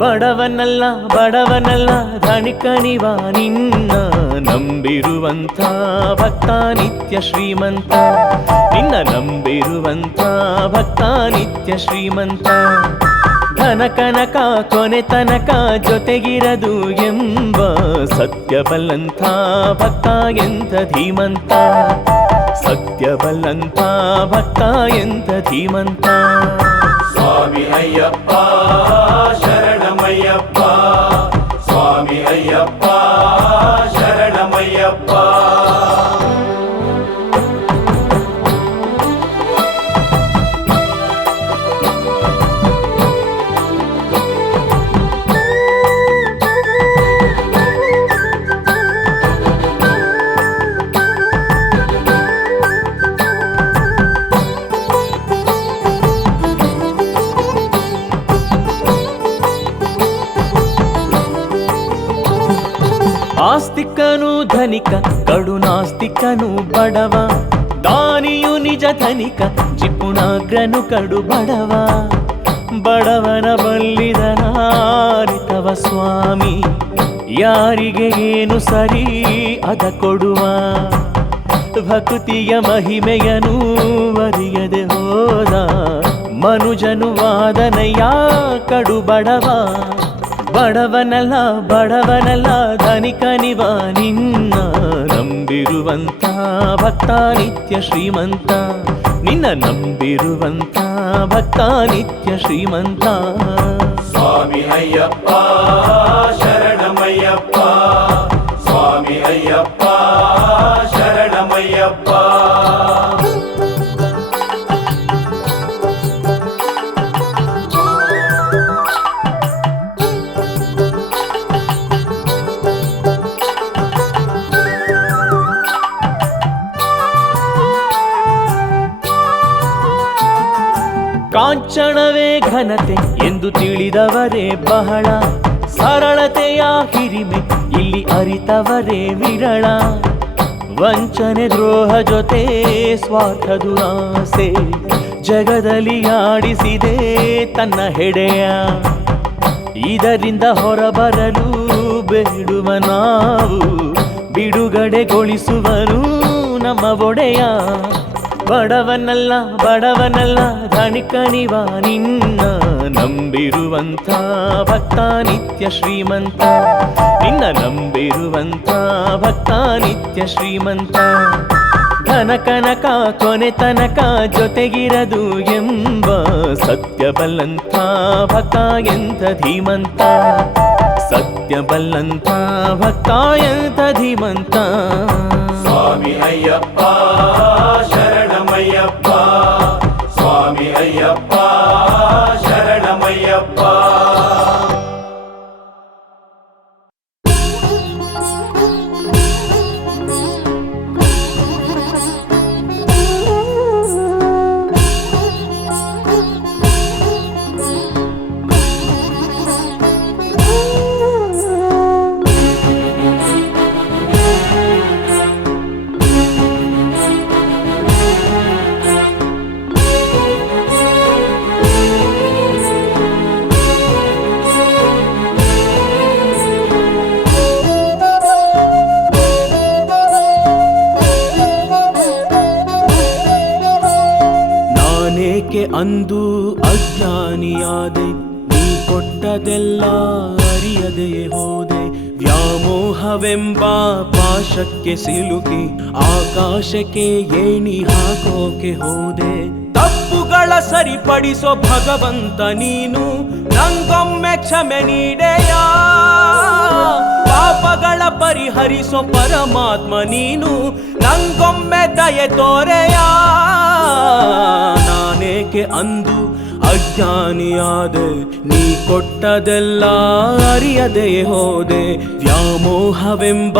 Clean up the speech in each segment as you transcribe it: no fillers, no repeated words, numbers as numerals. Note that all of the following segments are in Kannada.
ಬಡವನಲ್ಲ ಬಡವನಲ್ಲ ಧನಿಕನಿವ ನಿನ್ನ ನಂಬಿರುವಂಥ ಭಕ್ತ ನಿತ್ಯ ಶ್ರೀಮಂತ ನಿನ್ನ ನಂಬಿರುವಂಥ ಭಕ್ತ ನಿತ್ಯ ಶ್ರೀಮಂತ ಧನ ಕನಕ ಕೊನೆ ತನಕ ಜೊತೆಗಿರದು ಎಂಬ ಸತ್ಯಬಲ್ಲಂಥ ಭಕ್ತ ಎಂಥ ಧೀಮಂತ ಸತ್ಯಬಲ್ಲಂಥ ಭಕ್ತ ಎಂಥ ಧೀಮಂತ ಸ್ವಾಮಿ ಅಯ್ಯಪ್ಪ ಶರಣಮಯ್ಯಪ್ಪ ಸ್ವಾಮಿ ಅಯ್ಯಪ್ಪ ಶರಣಮಯ್ಯಪ್ಪ ಆಸ್ತಿಕನು ಧನಿಕ ಕಡು ನಾಸ್ತಿಕನು ಬಡವ ದಾನಿಯು ನಿಜ ಧನಿಕ ಜಿಪುಣಾಗ್ರನು ಕಡು ಬಡವ ಬಡವನ ಬಲ್ಲಿದನಾರಿತವ ಸ್ವಾಮಿ ಯಾರಿಗೆ ಏನು ಸರಿ ಅದ ಕೊಡುವ ಭಕ್ತಿಯ ಮಹಿಮೆಯನು ಅರಿಯದೆ ಹೋದ ಮನುಜನು ವಾದನಯ್ಯ ಕಡು ಬಡವ ಬಡವನಲ್ಲ ಬಡವನಲ್ಲ ಧನಿಕನಿವ ನಿನ್ನ ನಂಬಿರುವಂಥ ಭಕ್ತ ನಿತ್ಯ ಶ್ರೀಮಂತ ನಿನ್ನ ನಂಬಿರುವಂಥ ಭಕ್ತ ನಿತ್ಯ ಶ್ರೀಮಂತ ಸ್ವಾಮಿ ಅಯ್ಯಪ್ಪ ಶರಣಮಯ್ಯಪ್ಪ ಸ್ವಾಮಿ ಅಯ್ಯಪ್ಪ ಶರಣಮಯ್ಯಪ್ಪ ಕಾಂಚನವೇ ಘನತೆ ಎಂದು ತಿಳಿದವರೇ ಬಹಳ ಸರಳತೆಯ ಹಿರಿಮೆ ಇಲ್ಲಿ ಅರಿತವರೇ ವಿರಳ ವಂಚನೆ ದ್ರೋಹ ಜೊತೆ ಸ್ವಾರ್ಥ ದುರಾಸೆ ಜಗದಲ್ಲಿ ಆಡಿಸಿದೆ ತನ್ನ ಹೆಡೆಯ ಇದರಿಂದ ಹೊರಬರಲು ಬೇಡುವ ನಾವು ಬಿಡುಗಡೆಗೊಳಿಸುವನು ನಮ್ಮ ಒಡೆಯ ಬಡವನಲ್ಲ ಬಡವನಲ್ಲ ಧನಿಕನಿವ ನಿನ್ನ ನಂಬಿರುವಂಥ ಭಕ್ತ ನಿತ್ಯ ಶ್ರೀಮಂತ ನಿನ್ನ ನಂಬಿರುವಂಥ ಭಕ್ತ ನಿತ್ಯ ಶ್ರೀಮಂತ ಧನ ಕನಕ ಕೊನೆ ತನಕ ಜೊತೆಗಿರದು ಎಂಬ ಸತ್ಯಬಲ್ಲಂಥ ಭಕ್ತ ಎಂಥ ಧೀಮಂತ ಸತ್ಯಬಲ್ಲಂಥ ಭಕ್ತ ಎಂಥ ಧೀಮಂತ ಸ್ವಾಮಿ ಅಯ್ಯಪ್ಪ ಶರಣಮಯ್ಯಪ್ಪ ಸ್ವಾಮಿ ಅಯ್ಯಪ್ಪ ಶರಣಮಯ್ಯಪ್ಪ ಅಂದು ಅಜ್ಞಾನಿಯಾದೆ ನೀ ಕೊಟ್ಟದೆಲ್ಲ ಅರಿಯದೆ ಹೋದೆ ವ್ಯಾಮೋಹವೆಂಬ ಪಾಶಕ್ಕೆ ಸಿಲುಕಿ ಆಕಾಶಕ್ಕೆ ಏಣಿ ಹಾಕೋಕೆ ಹೋದೆ ತಪ್ಪುಗಳ ಸರಿಪಡಿಸೋ ಭಗವಂತ ನೀನು ನಂಗೊಮ್ಮೆ ಕ್ಷಮೆ ನೀಡೆಯ ಪಾಪಗಳ ಪರಿಹರಿಸೋ ಪರಮಾತ್ಮ ನೀನು ನಂಗೊಮ್ಮೆ ದಯೆ ತೋರೆಯ ನಾನೇಕೆ ಅಂದು ಅಜ್ಞಾನಿಯಾದೆ ನೀ ಕೊಟ್ಟದೆಲ್ಲ ಅರಿಯದೆ ಹೋದೆ ವ್ಯಾಮೋಹವೆಂಬ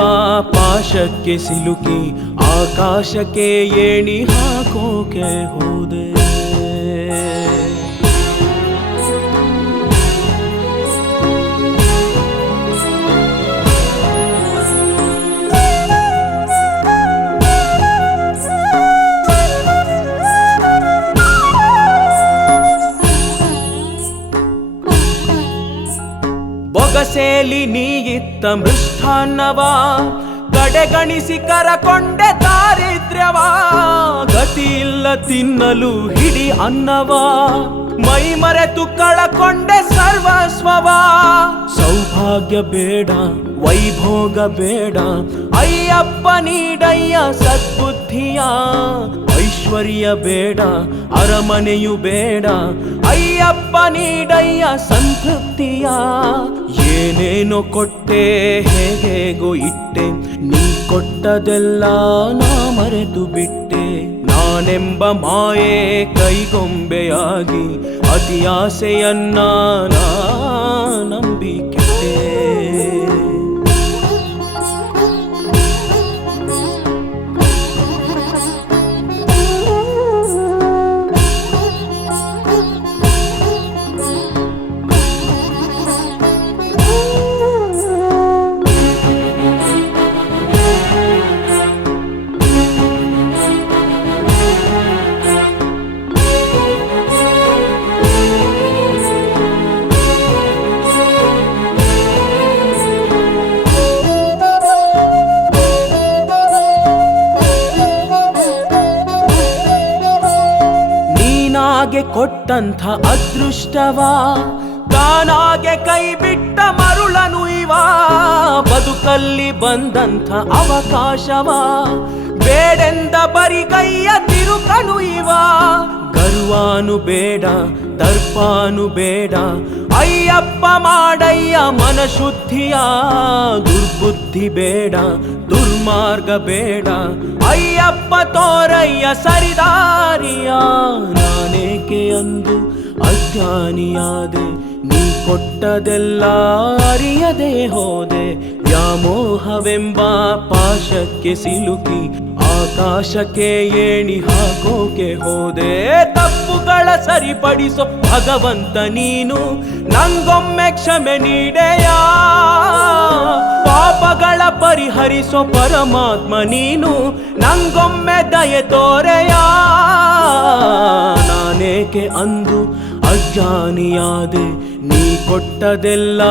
ಪಾಶಕ್ಕೆ ಸಿಲುಕಿ ಆಕಾಶಕ್ಕೆ ಏಣಿ ಹಾಕೋಕೆ ಹೋದೆ ಸೇಲಿ ನೀಗಿತ್ತ ಮೃಷ್ಟಾನ್ನವ ಕಡೆಗಣಿಸಿ ಕರಕೊಂಡೆ ದಾರಿದ್ರ್ಯವ ಗತಿ ಇಲ್ಲ ತಿನ್ನಲು ಹಿಡಿ ಅನ್ನವ ಮೈ ಮರೆತು ಕಳಕೊಂಡೆ ಸರ್ವಸ್ವವ ಸೌಭಾಗ್ಯ ಬೇಡ ವೈಭೋಗ ಬೇಡ ಅಯ್ಯಪ್ಪ ನೀಡಯ್ಯ ಸದ್ಬುದ್ಧಿಯ ಐಶ್ವರ್ಯ ಬೇಡ ಅರಮನೆಯು ಬೇಡ ಅಯ್ಯಪ್ಪ ನೀಡಯ್ಯ ಸಂತೃಪ್ತಿಯ ಏನೇನೋ ಕೊಟ್ಟೆ ಹೇಗೇಗೋ ಇಟ್ಟೆ ನೀ ಕೊಟ್ಟದೆಲ್ಲ ನಾ ಮರೆತು ಬಿಟ್ಟೆ ನಾನೆಂಬ ಮಾಯೆ ಕೈಗೊಂಬೆಯಾಗಿ ಅತಿ ಆಸೆಯನ್ನ ನಾ ನಂಬಿಕೆ ಕೊಟ್ಟಂಥ ಅದೃಷ್ಟವ ತಾನಾಗೆ ಕೈ ಬಿಟ್ಟ ಮರುಳನು ಇವ ಬದುಕಲ್ಲಿ ಬಂದಂಥ ಅವಕಾಶವ ಬೇಡೆಂದ ಬರಿಗೈಯ ತಿರುಕನು ಇವ ಗರ್ವಾನು ಬೇಡ ದರ್ಪಾನು ಬೇಡ ಅಯ್ಯಪ್ಪ ಮಾಡಯ್ಯ ಮನಶುದ್ಧಿಯ ದುರ್ಬುದ್ಧಿ ಬೇಡ ದುರ್ಮಾರ್ಗ ಬೇಡ ಅಯ್ಯಪ್ಪ ತೋರಯ್ಯ ಸರಿದಾರಿಯ ನಾನೇಕೆ ಅಂದು ಅಜ್ಞಾನಿಯಾದೆ ನೀ ಕೊಟ್ಟದೆಲ್ಲ ಅರಿಯದೆ ಹೋದೆ ವ್ಯಾಮೋಹವೆಂಬ ಪಾಶಕ್ಕೆ ಸಿಲುಕಿ ಆಕಾಶಕ್ಕೆ ಏಣಿ ಹಾಕೋಕೆ ಹೋದೆ ತಪ್ಪುಗಳ ಸರಿಪಡಿಸೋ ಭಗವಂತ ನೀನು ನಂಗೊಮ್ಮೆ ಕ್ಷಮೆ ನೀಡೆಯ ಪಾಪಗಳ ಪರಿಹರಿಸೋ ಪರಮಾತ್ಮ ನೀನು ನಂಗೊಮ್ಮೆ ದಯೆ ತೋರೆಯ ನಾನೇಕೆ ಅಂದು ಅಜ್ಞಾನಿಯಾದೆ ನೀ ಕೊಟ್ಟದೆಲ್ಲ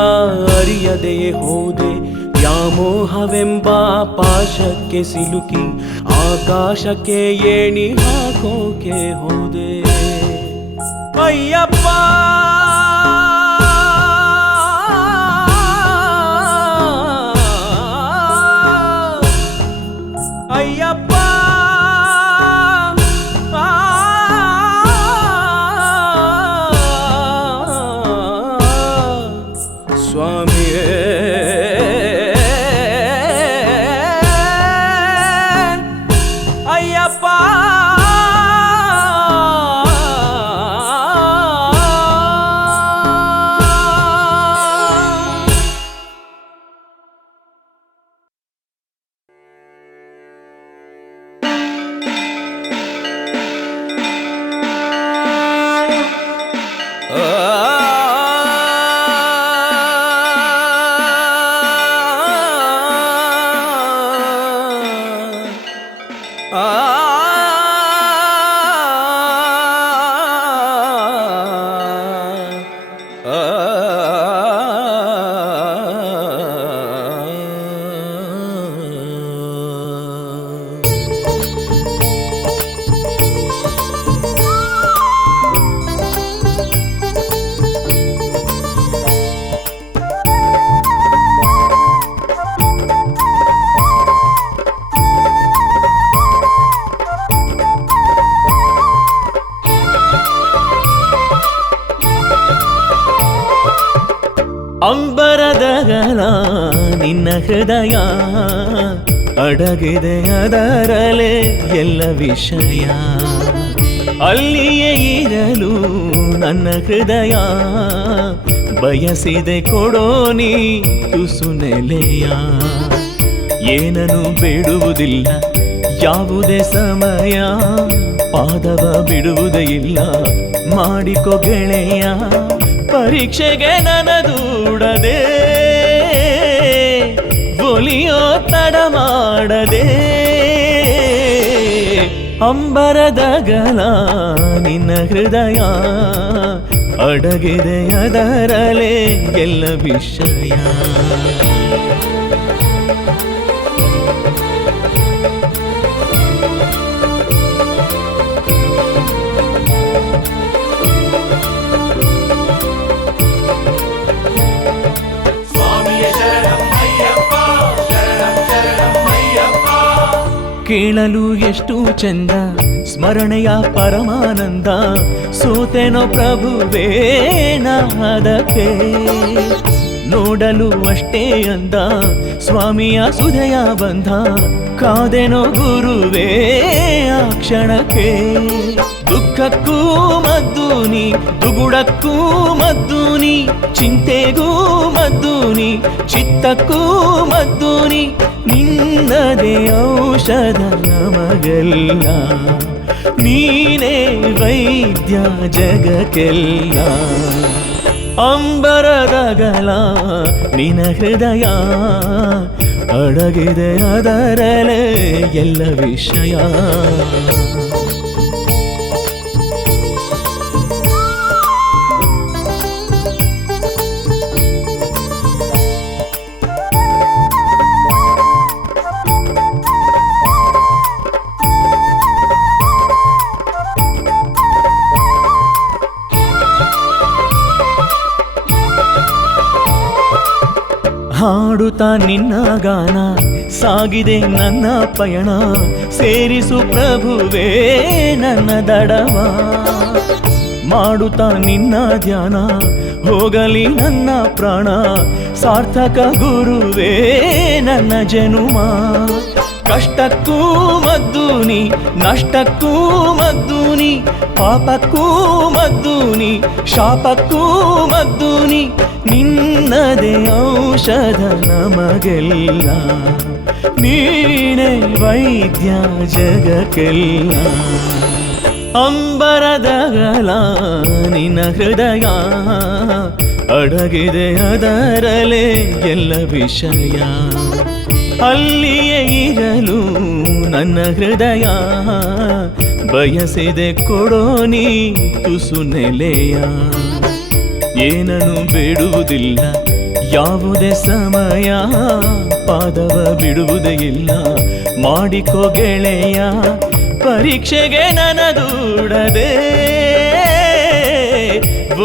ಅರಿಯದೆಯೇ ಹೋದೆ ವ್ಯಾಮೋಹವೆಂಬ ಪಾಶಕ್ಕೆ ಸಿಲುಕಿ ಆಕಾಶಕ್ಕೆ ಏಣಿ ಹಾಕೋಕೆ ಹೋದೆ ಅಯ್ಯಪ್ಪ ಅಯ್ಯಪ್ಪ ಸ್ವಾಮಿಯೇ ಅಯ್ಯಪ್ಪ ಅಂಬರದಗಲ ನಿನ್ನ ಹೃದಯ ಅಡಗಿದೆ ಅದರಲೆ ಎಲ್ಲ ವಿಷಯ ಅಲ್ಲಿಯೇ ಇರಲು ನನ್ನ ಹೃದಯ ಬಯಸಿದೆ ಕೊಡೋ ನೀ ತುಸು ನೆಲೆಯ ಏನನು ಬೇಡುವುದಿಲ್ಲ ಯಾವುದೇ ಸಮಯ ಪಾದವ ಬಿಡುವುದೇ ಇಲ್ಲ ಮಾಡಿಕೊ ಗೆಳೆಯ ಪರೀಕ್ಷೆಗೆ ನನದೂಡದೆ ಒಲಿಯೋ ತಡ ಮಾಡದೆ ಅಂಬರದಗಲ ನಿನ್ನ ಹೃದಯ ಅಡಗಿದೆ ಅದರಲೇ ಎಲ್ಲ ವಿಷಯ. ಕೇಳಲು ಎಷ್ಟು ಚಂದ ಸ್ಮರಣೆಯ ಪರಮಾನಂದ, ಸೋತೆನೋ ಪ್ರಭುವೇ ನಾದಕ್ಕೆ. ನೋಡಲು ಅಷ್ಟೇ ಅಂದ ಸ್ವಾಮಿಯ ಸುಧೆಯ ಬಂಧ, ಕಾದೆನೋ ಗುರುವೇ ಆ ಕ್ಷಣಕ್ಕೆ. ದುಃಖಕ್ಕೂ ಮದ್ದೂನಿ, ದುಗುಡಕ್ಕೂ ಮದ್ದೂನಿ, ಚಿಂತೆಗೂ ಮದ್ದೂನಿ, ಚಿತ್ತಕ್ಕೂ ಮದ್ದೂನಿ, ನಿನ್ನದೇ ಔಷಧ ನಮಗೆಲ್ಲ. ನೀನೇ ವೈದ್ಯ ಜಗಕ್ಕೆಲ್ಲ. ಅಂಬರದಗಲ ನಿನ ಹೃದಯ, ಅಡಗಿದೆ ಅದರಲೇ ಎಲ್ಲ ವಿಷಯ. ಹಾಡುತ್ತಾ ನಿನ್ನ ಗಾನ ಸಾಗಿದೆ ನನ್ನ ಪಯಣ, ಸೇರಿಸು ಪ್ರಭುವೇ ನನ್ನ ದಡವ. ಮಾಡುತ್ತಾ ನಿನ್ನ ಧ್ಯಾನ ಹೋಗಲಿ ನನ್ನ ಪ್ರಾಣ, ಸಾರ್ಥಕ ಗುರುವೇ ನನ್ನ ಜನುಮ. ಕಷ್ಟಕ್ಕೂ ಮದ್ದೂನಿ, ನಷ್ಟಕ್ಕೂ ಮದ್ದೂನಿ, ಪಾಪಕ್ಕೂ ಮದ್ದೂನಿ, ಶಾಪಕ್ಕೂ ಮದ್ದೂನಿ, ನಿನ್ನದೇ ಔಷಧ ನಮಗೆಲ್ಲ. ನೀನೇ ವೈದ್ಯ ಜಗಕ್ಕೆಲ್ಲ. ಅಂಬರದಗಲ ನಿನ್ನ ಹೃದಯ, ಅಡಗಿದೆ ಅದರಲೇ ಎಲ್ಲ ವಿಷಯ. ಅಲ್ಲಿಯೇ ಇರಲು ನನ್ನ ಹೃದಯ, ಬಯಸಿದೆ ಕೊಡೋ ನೀ ತುಸು ನೆಲೆಯ. ಏನನ್ನು ಬೇಡುವುದಿಲ್ಲ ಯಾವುದೇ ಸಮಯ, ಪಾದವ ಬಿಡುವುದೇ ಇಲ್ಲ ಮಾಡಿಕೋ ಗೆಳೆಯ. ಪರೀಕ್ಷೆಗೆ ನನದೂಡದೆ,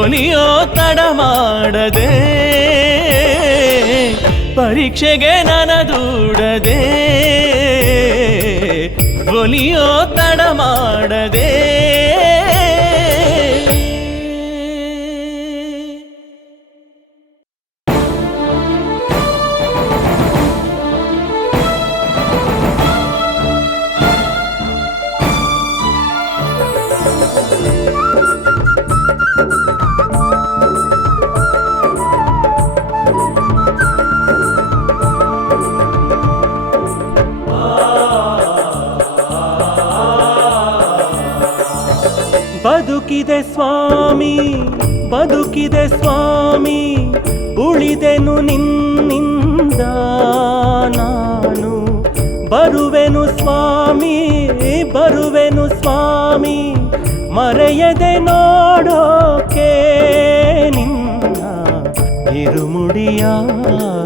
ಒಲಿಯೋ ತಡ ಮಾಡದೆ. ಪರೀಕ್ಷೆಗೆ ನನದೂಡದೆ, ಒಲಿಯೋ ತಡ ಮಾಡದೆ. ಬದುಕಿದೆ ಸ್ವಾಮಿ, ಬದುಕಿದೆ ಸ್ವಾಮಿ, ಉಳಿದೆನು ನಿನ್ನಿಂದ ನಾನು. ಬರುವೆನು ಸ್ವಾಮಿ, ಬರುವೆನು ಸ್ವಾಮಿ, ಮರೆಯದೆ ನೋಡೋಕೆ ನಿನ್ನ ಇರುಮುಡಿಯ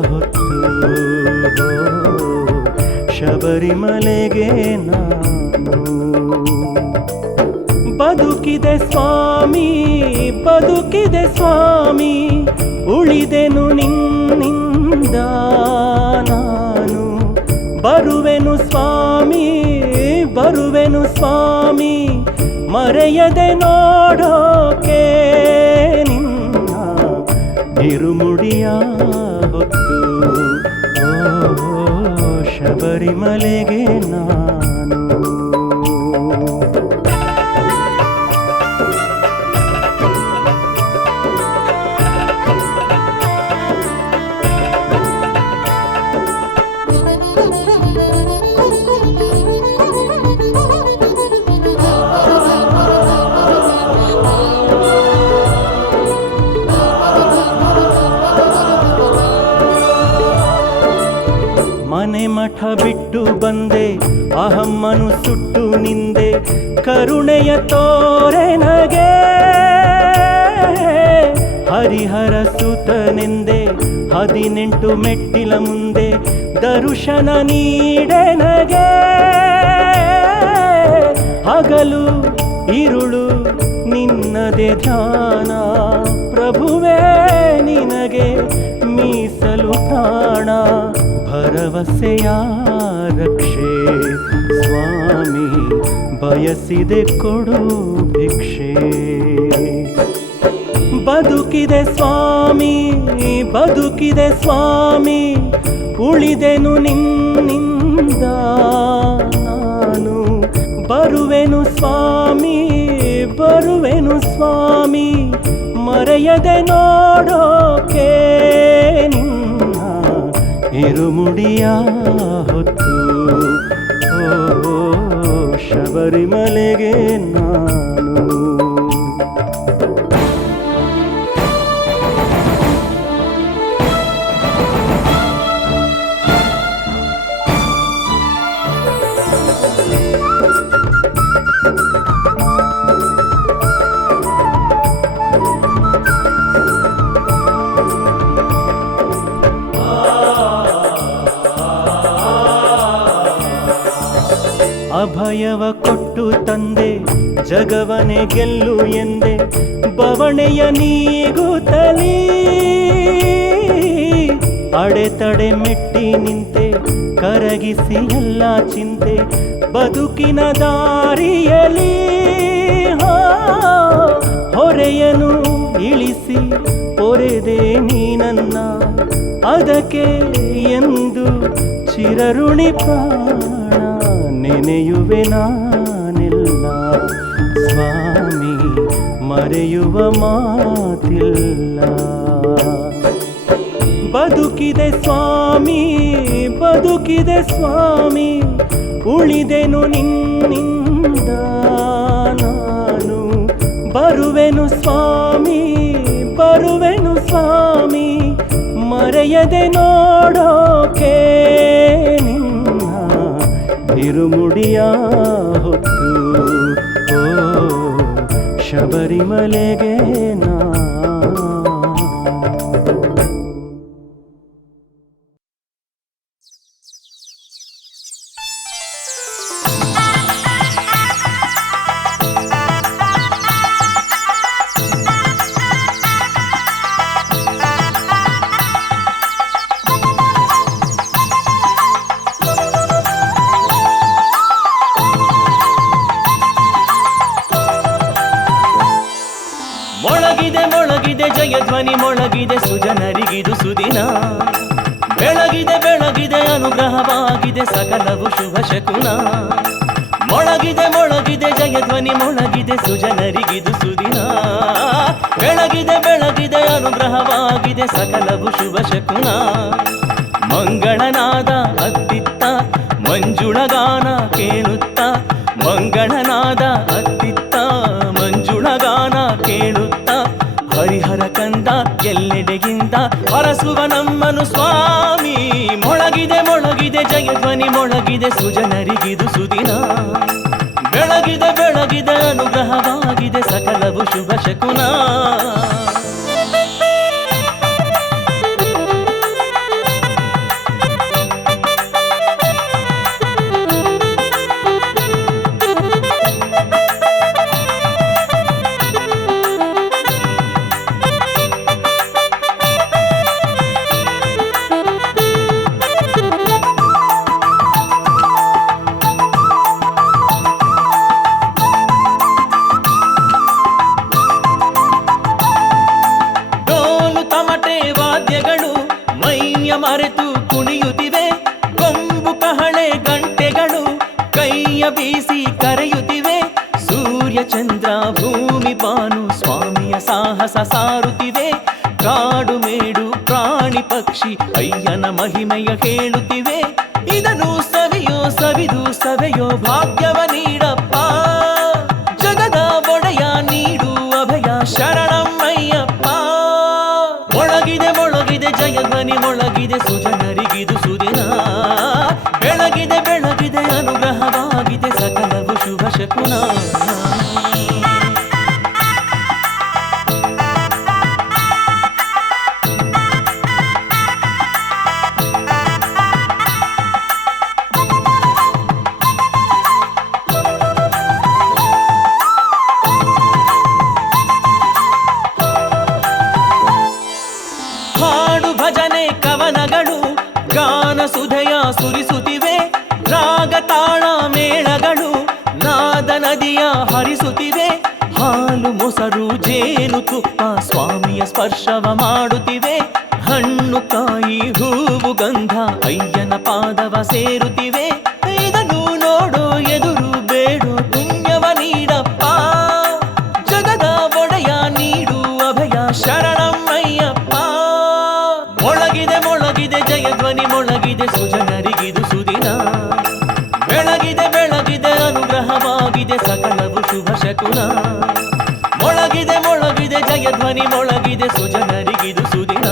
ಹೊತ್ತು. ಶಬರಿಮಲೆಗೆ ನಾನು. ಬದುಕಿದೆ ಸ್ವಾಮಿ, ಬದುಕಿದೆ ಸ್ವಾಮಿ, ಉಳಿದೆನು ನಿನ್ನಿಂದ ನಾನು. ಬರುವೆನು ಸ್ವಾಮಿ, ಬರುವೆನು ಸ್ವಾಮಿ, ಮರೆಯದೆ ನೋಡೋಕೆ ನಿನ್ನ ಇರುಮುಡಿಯ ಹೊತ್ತು. ಶಬರಿಮಲೆಗೆ ನಾನು. ಮನೆ ಮಠ ಬಿಟ್ಟು ಬಂದೆ, ಅಹಮ್ಮನು ಸುಟ್ಟು ನಿಂದೆ, ಕರುಣೆಯ ತೋರೆ ನಗೆ. ಹರಿಹರ ಸುತನೆಂದೆ 18 ಮೆಟ್ಟಿಲ ಮುಂದೆ ದರ್ಶನ ನೀಡೆನಗೆ. ಹಗಲು ಇರುಳು ನಿನ್ನದೇ ಧ್ಯಾನ, ಪ್ರಭುವೇ ನಿನಗೆ ಮೀಸಲು ಪ್ರಾಣ. ಭರವಸೆಯ ರಕ್ಷೆ ಸ್ವಾಮಿ, ಬಯಸಿದೆ ಕೊಡು ಭಿಕ್ಷೆ. ಬದುಕಿದೆ ಸ್ವಾಮಿ, ಬದುಕಿದೆ ಸ್ವಾಮಿ, ಉಳಿದೆನು ನಿನ್ನಿಂದ ನಾನು. ಬರುವೆನು ಸ್ವಾಮಿ, ಬರುವೆನು ಸ್ವಾಮಿ, ಮರೆಯದೆ ನೋಡೋಕೆ ನಿನ್ನ ಇರುಮುಡಿಯ ಹೊತ್ತು. ಓ ಶಬರಿಮಲೆಗೆ ನಾನು. ಅಭಯವ ಕೊಟ್ಟು ತಂದೆ ಜಗವನೆ ಗೆಲ್ಲು ಎಂದೆ, ಬವಣೆಯ ನೀಗುತ್ತಲೀ ಅಡೆತಡೆ ಮೆಟ್ಟಿ ನಿಂತೆ, ಕರಗಿಸಿ ಎಲ್ಲ ಚಿಂತೆ ಬದುಕಿನ ದಾರಿಯಲಿ. ಹೊರೆಯನು ಇಳಿಸಿ ಪೊರೆದೆ ನೀನನ್ನ, ಅದಕ್ಕೆ ಎಂದು ಚಿರಋಣಿ ಪ್ರಾಣ. ನೆನೆಯುವೆ ನಾನೆಲ್ಲ ಸ್ವಾಮಿ, ಮರೆಯುವ ಮಾತಿಲ್ಲ. ಬದುಕಿದೆ ಸ್ವಾಮಿ, ಬದುಕಿದೆ ಸ್ವಾಮಿ, ಉಳಿದೆನು ನಿನ್ನಿಂದ ನಾನು. ಬರುವೆನು ಸ್ವಾಮಿ, ಬರುವೆನು ಸ್ವಾಮಿ, ಮರೆಯದೆ ನೋಡೋಕೆ ನಿನ್ನ ಇರುಮುಡಿಯ ಹೊತ್ತು. ಓ ಶಬರಿಮಲೆಗೆ ನಾ. ಮೊಳಗಿದೆ ಜಯಧ್ವನಿ, ಮೊಳಗಿದೆ ಸುಜನರಿಗಿದು ಸುದಿನ. ಬೆಳಗಿದೆ ಬೆಳಗಿದೆ ಅನುಗ್ರಹವಾಗಿದೆ ಸಕಲವು ಶುಭ ಶಕುನ. ಮೊಳಗಿದೆ ಜಯಧ್ವನಿ, ಮೊಳಗಿದೆ ಸುಜನರಿಗಿದು ಸುದಿನ. ಬೆಳಗಿದೆ ಬೆಳಗಿದೆ ಅನುಗ್ರಹವಾಗಿದೆ ಸಕಲವು ಶುಭ ಶಕುನ. ಮಂಗಳನಾದ ಅತ್ತಿತ್ತ ಮಂಜುಳಗಾನ ಕೇಳುತ್ತ, ಮಂಗಳನಾದ ಅತ್ತಿತ್ತ ಮಂಜುಳಗಾನ ಕೇಳುತ್ತ, ಹರಿಹರ ಕಂದ ಎಲ್ಲೆಡೆಗಿಂದ ಹರಸುವ ನಮ್ಮನು ಸ್ವಾಮಿ. ಮೊಳಗಿದೆ ಜಯಧ್ವನಿ, ಮೊಳಗಿದೆ ಸುಜನರಿಗಿದು ಸುದಿನ. ಬೆಳಗಿದೆ ಅನುಗ್ರಹವಾಗಿದೆ ಸಕಲವು ಶುಭ ಶಕುನ. ಮರೆತು ಕುಣಿಯುತ್ತಿವೆ, ಕೊಂಬು ಕಹಳೆ ಗಂಟೆಗಳು ಕೈಯ ಬೀಸಿ ಕರೆಯುತ್ತಿವೆ. ಸೂರ್ಯ ಚಂದ್ರ ಭೂಮಿ ಬಾನು ಸ್ವಾಮಿಯ ಸಾಹಸ ಸಾರುತ್ತಿವೆ. ಕಾಡು ಮೇಡು ಪ್ರಾಣಿ ಪಕ್ಷಿ ಅಯ್ಯನ ಮಹಿಮೆಯ ಹೇಳುತ್ತಿವೆ. ಇದನ್ನು ಸವಿದು ಸವೆಯೋ ಭಾಗ್ಯವ ನೀಡಪ್ಪ, ಜಗದ ಒಡೆಯ ನೀಡು ಅಭಯ ಶರಣಮ್ಮಯ್ಯಪ್ಪ. ಮೊಳಗಿದೆ ಜಯಧ್ವನಿ, ಮೊಳಗಿದೆ ಸುಜನರಿಗಿದು ಸುದಿನ. ಬೆಳಗಿದೆ ಅನುಗ್ರಹವಾಗಿದೆ ಸಕಲವು ಶುಭ ಶಕುನ. ಸುರಿಸುತ್ತಿವೆ, ರಾಗ ತಾಳ ಮೇಳಗಳು ನಾದ ನದಿಯ ಹರಿಸುತ್ತಿವೆ. ಹಾಲು ಮೊಸರು ಜೇನು ತುಪ್ಪ ಸ್ವಾಮಿಯ ಸ್ಪರ್ಶವ ಮಾಡುತ್ತಿವೆ. ಹಣ್ಣು ಕಾಯಿ ಹೂವು ಗಂಧ ಅಯ್ಯನ ಪಾದವ ಸೇರುತ್ತಿವೆ. ಇದನ್ನು ನೋಡು ಎದುರು ಬೇಡು ಪುಣ್ಯವ ನೀಡಪ್ಪ, ಜಗದ ಒಡೆಯ ನೀಡು ಅಭಯ ಶರಣಮ್ಮಯ್ಯಪ್ಪ. ಮೊಳಗಿದೆ ಮೊಳಗಿದೆ ಜಯಧ್ವನಿ ಮೊಳಗಿದೆ ಸುಜನರಿಗಿದು ಸುದಿನ. ಬೆಳಗಿದೆ ಬೆಳಗಿದೆ ಅನುಗ್ರಹವಾಗಿದೆ ಸಕಲವು ಶುಭ ಶಕುನ. ಮೊಳಗಿದೆ ಮೊಳಗಿದೆ ಜಯಧ್ವನಿ ಮೊಳಗಿದೆ ಸುಜನರಿಗಿದು ಸುದಿನ.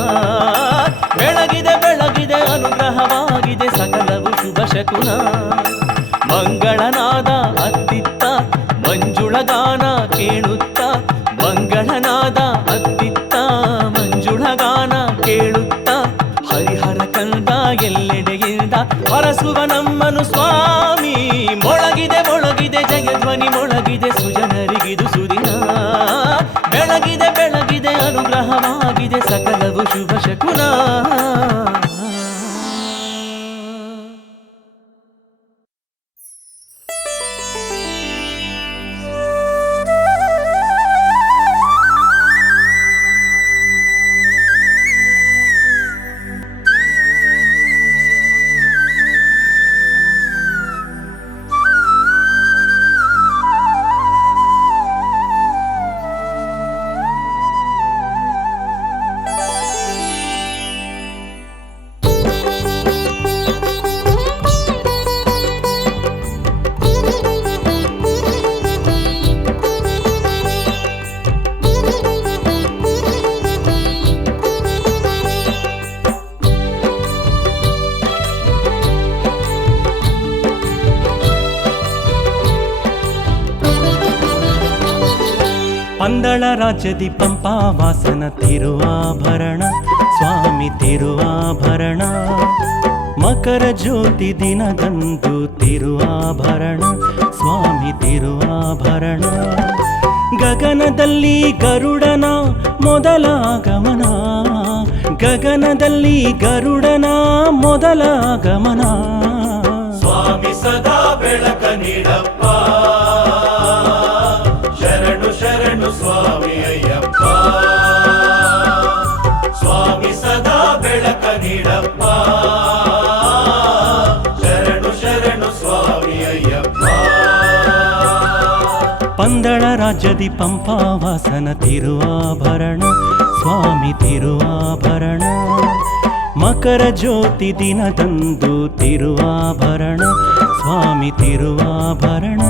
ಬೆಳಗಿದೆ ಬೆಳಗಿದೆ ಅನುಗ್ರಹವಾಗಿದೆ ಸಕಲವು ಶುಭ ಶಕುನ. ಮಂಗಳನಾದ ಅತ್ತಿತ್ತ ಮಂಜುಳಗಾನ ಕೇಳುತ್ತ, ಮಂಗಳನಾದ ಅತ್ತಿತ್ತ ಮಂಜುಳಗಾನ ಕೇಳುತ್ತ, ಹರಿಹರ ಕಂದ ಎಲ್ಲೆಡೆಯಿಂದ ಹರಸುವ ನಮ್ಮನು ಸ್ವಾಮಿ. ಮೊಳಗಿದೆ ಮೊಳಗಿದೆ ಜಯಧ್ವನಿ ಮೊಳಗಿದೆ ಸುಜನರಿಗಿದು ಸುದಿನ. ಬೆಳಗಿದೆ ಬೆಳಗಿದೆ ಅನುಗ್ರಹವಾಗಿದೆ ಸಕಲವು ಶುಭ ಶಕುನ. ಪಂದಳ ರಾಜ್ಯದಿ ಪಂಪಾವಾಸನ ತಿರುವಾಭರಣ ಸ್ವಾಮಿ ತಿರುವಾಭರಣ. ಮಕರ ಜ್ಯೋತಿ ದಿನದಂದು ತಿರುವಾಭರಣ ಸ್ವಾಮಿ ತಿರುವಾಭರಣ. ಗಗನದಲ್ಲಿ ಗರುಡನ ಮೊದಲ ಆಗಮನ, ಗಗನದಲ್ಲಿ ಗರುಡನ ಮೊದಲ ಆಗಮನ. ಸ್ವಾಮಿ ಸದಾ ಬೆಳಕ ನೀಡಪ್ಪ, ಶರಣು ಶರಣು ಸ್ವಾಮಿ ಅಯ್ಯಪ್ಪ. ಸ್ವಾಮಿ ಸದಾ ಬೆಳಕ ನೀಡಪ್ಪ, ಶರಣು ಶರಣು ಸ್ವಾಮಿ ಅಯ್ಯಪ್ಪ. ಪಂದಳ ರಾಜ್ಯದಿ ಪಂಪಾವಾಸನ ತಿರುವಾಭರಣ ಸ್ವಾಮಿ ತಿರುವಾಭರಣ. ಮಕರ ಜ್ಯೋತಿ ದಿನದಂದು ತಿರುವಾಭರಣ ಸ್ವಾಮಿ ತಿರುವಾಭರಣ.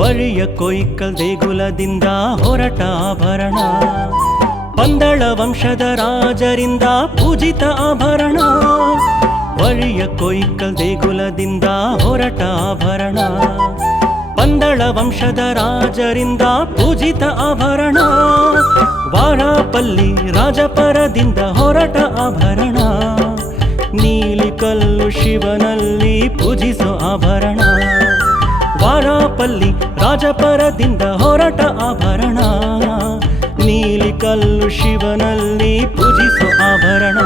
ಬಳಿಯ ಕೊಯ್ಕಲ್ ದೇಗುಲದಿಂದ ಹೊರಟ ಆಭರಣ, ಪಂದಳ ವಂಶದ ರಾಜರಿಂದ ಪೂಜಿತ ಆಭರಣ. ಬಳಿಯ ಕೊಯ್ಕಲ್ ದೇಗುಲದಿಂದ ಹೊರಟ ಆಭರಣ, ಪಂದಳ ವಂಶದ ರಾಜರಿಂದ ಪೂಜಿತ ಆಭರಣ. ವಾರಾಪಲ್ಲಿ ರಾಜಪರದಿಂದ ಹೊರಟ ಆಭರಣ, ನೀಲಿಕಲ್ಲು ಶಿವನಲ್ಲಿ ಪೂಜಿಸೋ ಆಭರಣ. ವಾರಾಪಲ್ಲಿ ರಾಜಪರದಿಂದ ಹೊರಟ ಆಭರಣ, ನೀಲಿಕಲ್ಲು ಶಿವನಲ್ಲಿ ಪೂಜಿಸೋ ಆಭರಣ.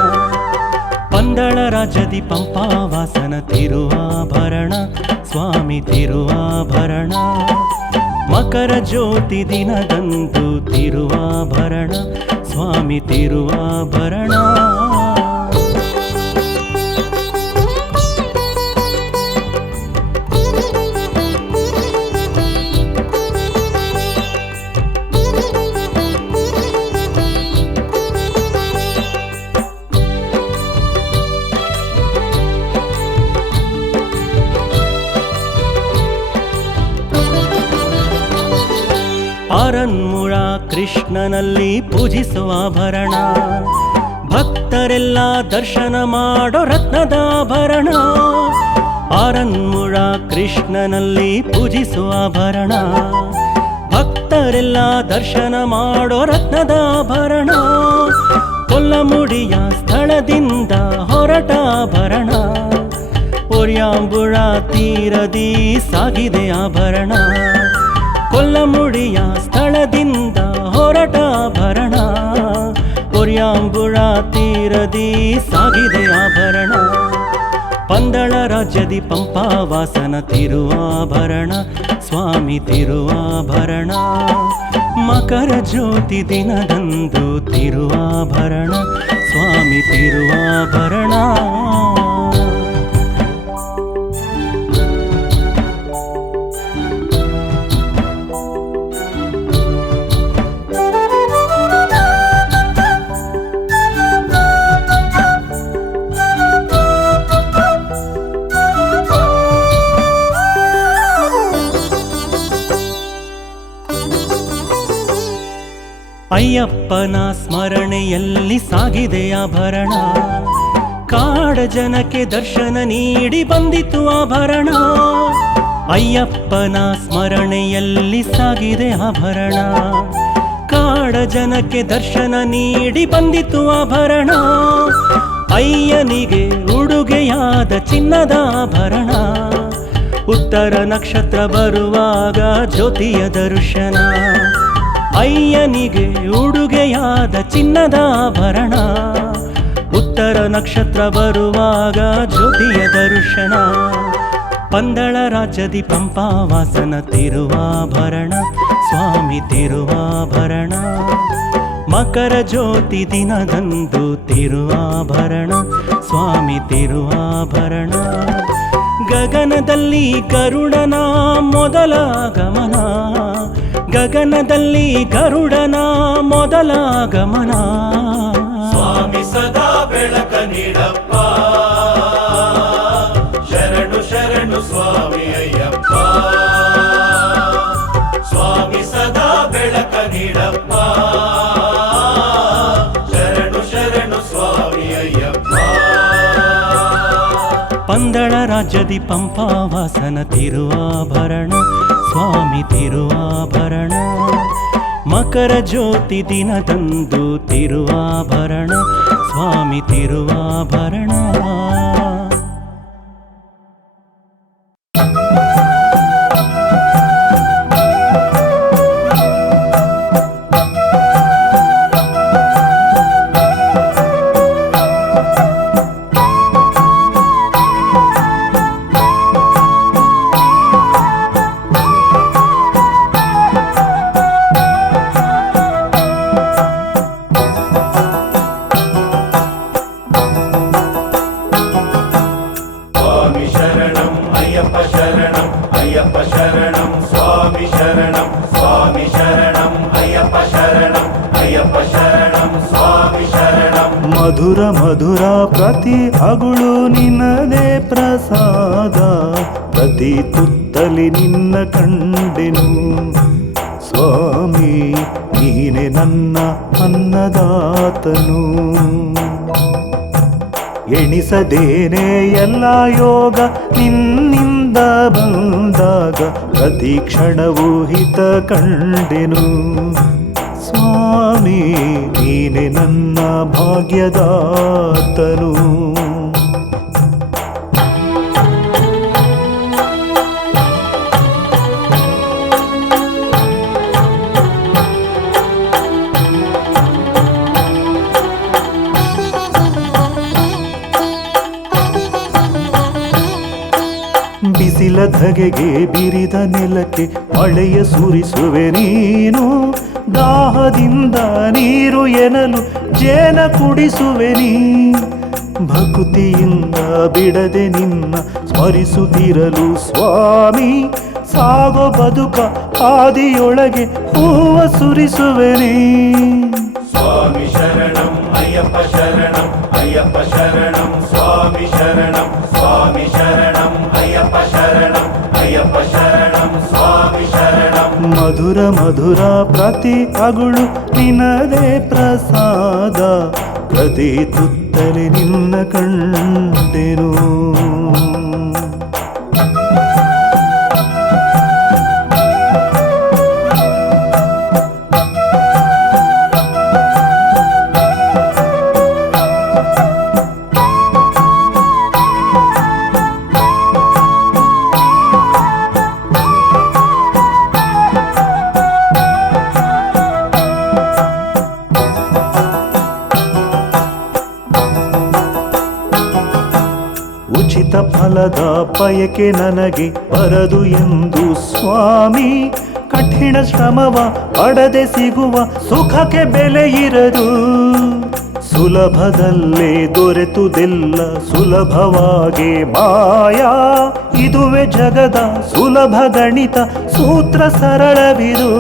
ಪಂದಳ ರಾಜ್ಯದಿ ಪಂಪಾವಾಸನ ತಿರುವಾಭರಣ ಸ್ವಾಮಿ ತಿರುವಾಭರಣ. ಮಕರ ಜ್ಯೋತಿ ದಿನದಂದು ತಿರುವಾಭರಣ ಸ್ವಾಮಿ ತಿರುವಾಭರಣ. ಆರನ್ಮುಳ ಕೃಷ್ಣನಲ್ಲಿ ಪೂಜಿಸುವ ಆಭರಣ, ಭಕ್ತರೆಲ್ಲ ದರ್ಶನ ಮಾಡೋ ರತ್ನದ ಆಭರಣ. ಆರನ್ಮುಳ ಕೃಷ್ಣನಲ್ಲಿ ಪೂಜಿಸುವ ಆಭರಣ, ಭಕ್ತರೆಲ್ಲ ದರ್ಶನ ಮಾಡೋ ರತ್ನದ ಆಭರಣ ಕೊಲ್ಲಮುಡಿಯ ಸ್ಥಳದಿಂದ ಹೊರಟ ಆಭರಣ ಒರ್ಯಾಂಬುಳ ತೀರದಿ ಸಾಗಿದೆ ಆಭರಣ ಕೊಲ್ಲಮುಡಿಯ ಸ್ಥಳದಿಂದ ಹೊರಟ ಆಭರಣ ಒರ್ಯಾಂಬುಳ ತೀರದಿ ಸಾಗಿದೆ ಆಭರಣ ಪಂದಳ ರಾಜ್ಯದಿ ಪಂಪಾವಾಸನ ತಿರುವಾಭರಣ ಸ್ವಾಮಿ ತಿರುವಾಭರಣ ಮಕರ ಜ್ಯೋತಿ ದಿನದಂದು ತಿರುವಾಭರಣ ಸ್ವಾಮಿ ತಿರುವಾಭರಣ ಅಯ್ಯಪ್ಪನ ಸ್ಮರಣೆಯಲ್ಲಿ ಸಾಗಿದೆ ಆಭರಣ ಕಾಡ ಜನಕ್ಕೆ ದರ್ಶನ ನೀಡಿ ಬಂದಿತು ಆಭರಣ ಅಯ್ಯಪ್ಪನ ಸ್ಮರಣೆಯಲ್ಲಿ ಸಾಗಿದೆ ಆಭರಣ ಕಾಡ ಜನಕ್ಕೆ ದರ್ಶನ ನೀಡಿ ಬಂದಿತು ಆಭರಣ ಅಯ್ಯನಿಗೆ ಉಡುಗೆಯಾದ ಚಿನ್ನದ ಆಭರಣ ಉತ್ತರ ನಕ್ಷತ್ರ ಬರುವಾಗ ಜ್ಯೋತಿಯ ದರ್ಶನ ಅಯ್ಯನಿಗೆ ಉಡುಗೆಯಾದ ಚಿನ್ನದ ಆಭರಣ ಉತ್ತರ ನಕ್ಷತ್ರ ಬರುವಾಗ ಜ್ಯೋತಿಯ ದರ್ಶನ ಪಂದಳ ರಾಜ್ಯದಿ ಪಂಪಾವಾಸನ ತಿರುವಾಭರಣ ಸ್ವಾಮಿ ತಿರುವಾಭರಣ ಮಕರ ಜ್ಯೋತಿ ದಿನದಂದು ತಿರುವಾಭರಣ ಸ್ವಾಮಿ ತಿರುವಾಭರಣ ಗಗನದಲ್ಲಿ ಗರುಡನ ಮೊದಲ ಗಮನ ಗಗನದಲ್ಲಿ ಗರುಡನ ಮೊದಲ ಗಮನ ಸ್ವಾಮಿ ಸದಾ ಬೆಳಕ ನೀಡಪ್ಪ ಶರಣು ಶರಣು ಸ್ವಾಮಿ ಅಯ್ಯಪ್ಪ ಸ್ವಾಮಿ ಸದಾ ಬೆಳಕ ನೀಡಪ್ಪ ಶರಣು ಶರಣು ಸ್ವಾಮಿ ಅಯ್ಯಪ್ಪ ಪಂದಳ ರಾಜ್ಯದಿ ಪಂಪಾವಾಸನ ತಿರುವಾಭರಣ ಸ್ವಾಮಿ ತಿರುವಾಭರಣ ಮಕರ ಜ್ಯೋತಿ ದಿನದಂದು ತಿರುವಾಭರಣ ಸ್ವಾಮಿ ತಿರುವಾಭರಣ ಮಧುರ ಮಧುರ ಪ್ರತಿ ಅಗುಳು ನಿನ್ನದೇ ಪ್ರಸಾದ ಪ್ರತಿ ತುತ್ತಲಿ ನಿನ್ನ ಕಂಡೆನು ಸ್ವಾಮಿ ನೀನೆ ನನ್ನ ಅನ್ನದಾತನು ಎಣಿಸದೇನೆ ಎಲ್ಲ ಯೋಗ ನಿನ್ನಿಂದ ಬಂದಾಗ ಪ್ರತಿ ಕ್ಷಣವೂ ಹಿತ ಕಂಡೆನು ಸ್ವಾಮಿ ನೀನೆ ನನ್ನ ಭಾಗ್ಯದಾತನು ಬಿಸಿಲ ಧಗೆಗೆ ಬಿರಿದ ನೆಲಕ್ಕೆ ಮಳೆಯ ಸುರಿಸುವೆ ನೀನು ದಾಹದಿಂದ ನೀರು ಎನಲು ಜೇನ ಕುಡಿಸುವೆ ನೀ ಭಕ್ತಿಯಿಂದ ಬಿಡದೆ ನಿನ್ನ ಸ್ಮರಿಸುತ್ತಿರಲು ಸ್ವಾಮಿ ಸಾಗೋ ಬದುಕ ಹಾದಿಯೊಳಗೆ ಹೂವ ಸುರಿಸುವೆ ನೀ ಸ್ವಾಮಿ ಶರಣಂ ಅಯ್ಯಪ್ಪ ಶರಣಂ ಅಯ್ಯಪ್ಪ ಶರಣಂ ಸ್ವಾಮಿ ಶರಣಂ ಸ್ವಾಮಿ ಶರಣಂ ಅಯ್ಯಪ್ಪ ಶರಣಂ ಅಯ್ಯಪ್ಪ ಶರಣಂ ಸ್ವಾಮಿ ಶರಣಂ ಮಧುರ ಮಧುರ ಪ್ರತಿ ಅಗುಳು ನಿನ್ನದೇ ಪ್ರಸಾದ ಪ್ರತಿ ತುತ್ತಲಿ ನಿನ್ನ ಕಂಡೆನು ಫಲದ ಬಯಕೆ ನನಗೆ ಬರದು ಎಂದು ಸ್ವಾಮಿ, ಕಠಿಣ ಶ್ರಮವ ಪಡದೆ ಸಿಗುವ ಸುಖಕ್ಕೆ ಬೆಲೆ ಇರದು. ಸುಲಭದಲ್ಲೇ ದೊರೆತುದೆಲ್ಲ ಸುಲಭವಾಗಿ ಮಾಯಾ, ಇದುವೆ ಜಗದ ಸುಲಭ ಗಣಿತ ಸೂತ್ರ ಸರಳವಿದು.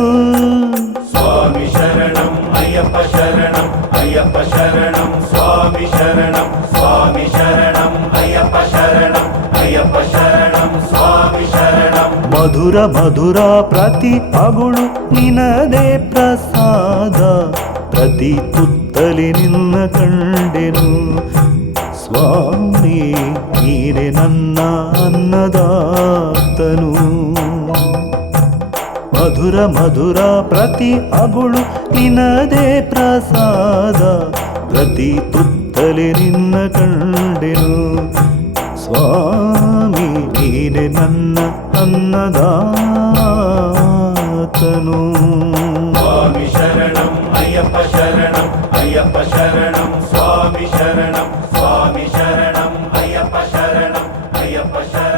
ಸ್ವಾಮಿ ಶರಣಂ ಅಯ್ಯಪ್ಪ ಶರಣಂ ಅಯ್ಯಪ್ಪ ಶರಣಂ ಸ್ವಾಮಿ ಶರಣಂ ಸ್ವಾಮಿ ಶರಣಂ ಅಯ್ಯಪ್ಪ ಶರಣಂ ಅಯ್ಯಪ್ಪ ಶರಣಂ ಸ್ವಾಮಿ ಶರಣಂ. ಮಧುರ ಮಧುರ ಪ್ರತಿ ಅಗುಳು ನಿನದೇ ಪ್ರಸಾದ, ಪ್ರತಿ ತುತ್ತಲಿ ನಿನ್ನ ಕಂಡೆನು ಸ್ವಾಮಿ, ನೀನೆ ನನ್ನ ಅನ್ನದಾತನು. ಮಧುರ ಮಧುರ ಪ್ರತಿ ಅಗುಳು ನಿನದೇ ಪ್ರಸಾದ, ಪ್ರತಿ ತುತ್ತಲಿ ನಿನ್ನ ಕಂಡೆನು ಸ್ವಾಮಿ, ನೀನೆ ನನ್ನ ಅನ್ನದಾತನು. ಸ್ವಾಮಿ ಶರಣಂ ಅಯ್ಯಪ್ಪ ಶರಣಂ ಅಯ್ಯಪ್ಪ ಶರಣಂ ಸ್ವಾಮಿ ಶರಣಂ ಸ್ವಾಮಿ ಶರಣಂ ಅಯ್ಯಪ್ಪ ಶರಣಂ ಅಯ್ಯಪ್ಪ ಶರಣಂ.